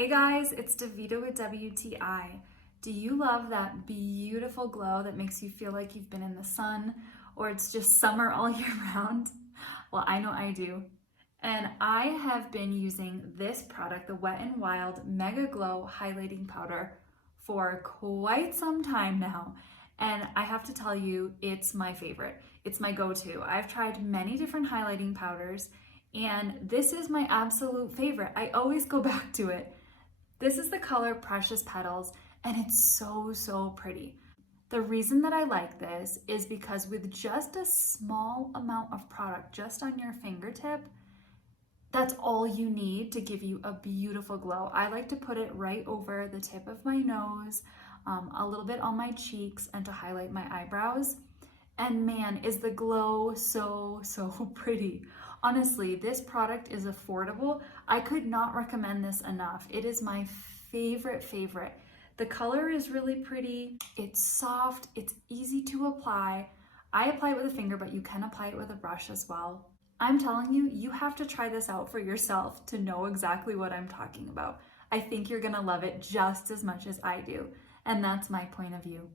Hey guys, it's Davita with WTI. Do you love that beautiful glow that makes you feel like you've been in the sun or it's just summer all year round? Well, I know I do. And I have been using this product, the Wet n Wild Mega Glow Highlighting Powder, for quite some time now. And I have to tell you, it's my favorite. It's my go-to. I've tried many different highlighting powders, and this is my absolute favorite. I always go back to it. This is the color Precious Petals, and it's so pretty. The reason that I like this is because with just a small amount of product just on your fingertip, that's all you need to give you a beautiful glow. I like to put it right over the tip of my nose, a little bit on my cheeks, and to highlight my eyebrows. And man, is the glow so pretty. Honestly, this product is affordable. I could not recommend this enough. It is my favorite. The color is really pretty. It's soft, it's easy to apply. I apply it with a finger, but you can apply it with a brush as well. I'm telling you, you have to try this out for yourself to know exactly what I'm talking about. I think you're gonna love it just as much as I do. And that's my point of view.